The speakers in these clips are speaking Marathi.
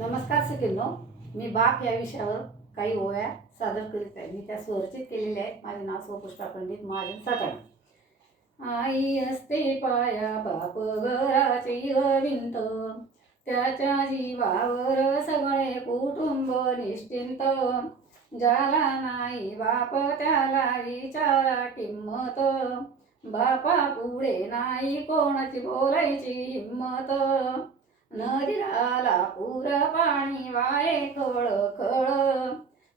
नमस्कार सगळ्यांनो, मी बाप या विषयावर काही ओव्या सादर करीत आहे. मी त्या स्वरचित केलेल्या आहेत. माझे नाव सौ पुष्पा पंडित महाजन सातारा. आई असते पाया बाप घराची भिंत, त्याच्या जीवावर सगळे कुटुंब निश्चिंत. ज्याला नाही बाप त्याला विचारा किंमत, बापा पुढे नाही कोणाची बोलायची हिंमत. नदीला पूर पाणी वाये खळ खळ,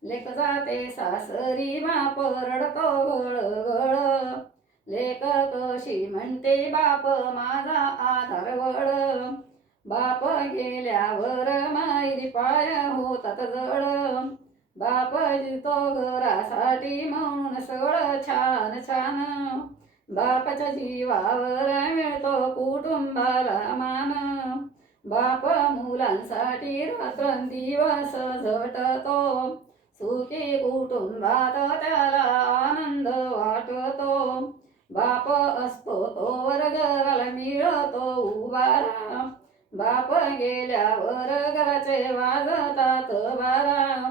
लेक जाते सासरी बाप रडतो गळ गळ. लेक कशी म्हणते बाप माझा आधार वळ, बाप गेल्यावर मायरी पाय होतात जळ. बाप जितो घरासाठी म्हणून सगळं छान छान, बापाच्या जीवावर मिळतो कुटुंबाला मान. बाप मुलांसाठी रात्रंदिवस झटतो, सुखी कुटुंबात त्याला आनंद वाटतो. बाप असतो तोवर घराला मिळतो उबारा, बाप गेल्यावर घराचे वाजतात बारा.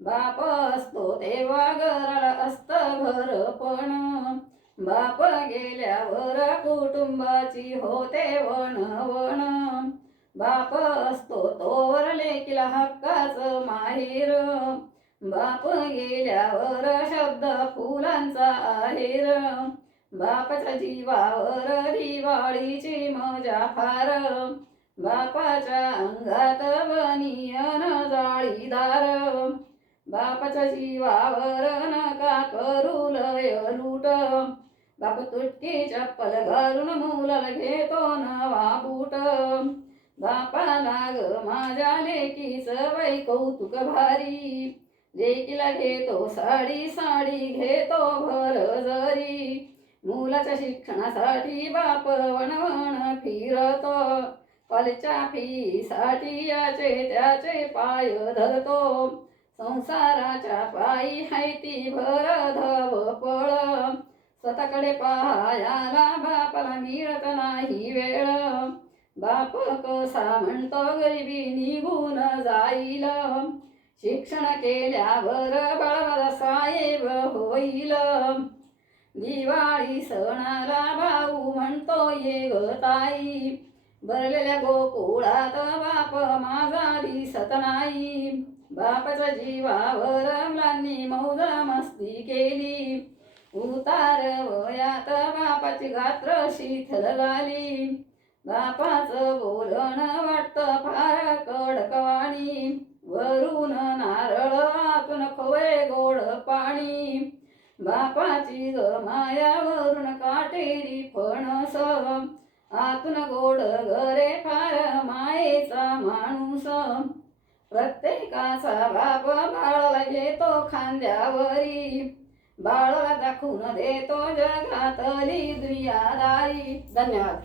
बाप असतो तेव्हा घराला असतं घरपण, बाप गेल्यावर कुटुंबाची होते वणवण. बाप असतो तोवर लेकीला हक्काचं माहेर, बाप गेल्यावर शब्द फुलांचा आहेर. बापाच्या जीवावर दिवाळीची मजा फार, बापाच्या अंगात बनियन जाळीदार. बापाच्या जीवावर नका करू लय लूट, बाप तुटकी चप्पल घालून मुलाला घेतो नवा बूट. बापाला ग माझ्या लेकीच बाई कौतुक भारी, लेकीला घेतो साडी साडी घेतो भर जरी. मुलाच्या शिक्षणासाठी बाप वणवण फिरतो, कॉलेजच्या फीसाठी याचे त्याचे पाय धरतो. संसाराच्या पायी हायती भर धावपळ, स्वतःकडे पाहायला बापाला मिळत नाही वेळ. बाप कसा म्हणतो गरिबी निघून जाईल, शिक्षण केल्यावर बाळाला साहेब होईल. दिवाळी सणाला भाऊ म्हणतो ये ग ताई, भरलेल्या गोकुळात बाप माझा दिसत नाही. बापाच्या जीवावर मुलांनी मौज मस्ती केली, उतार वयात बापाची गात्र शिथिल झाली. बापाचं बोलणं वाटतं फार कडकवाणी, वरून नारळ आतून खवळे गोड पाणी. बापाची ग मायावरून काटेरी फणस, आतून गोड घरे फार मायेचा माणूस. प्रत्येकाचा बाप बाळाला घेतो खांद्यावरी, बाळाला दाखवून देतो जगातली दुनियादारी. धन्यवाद.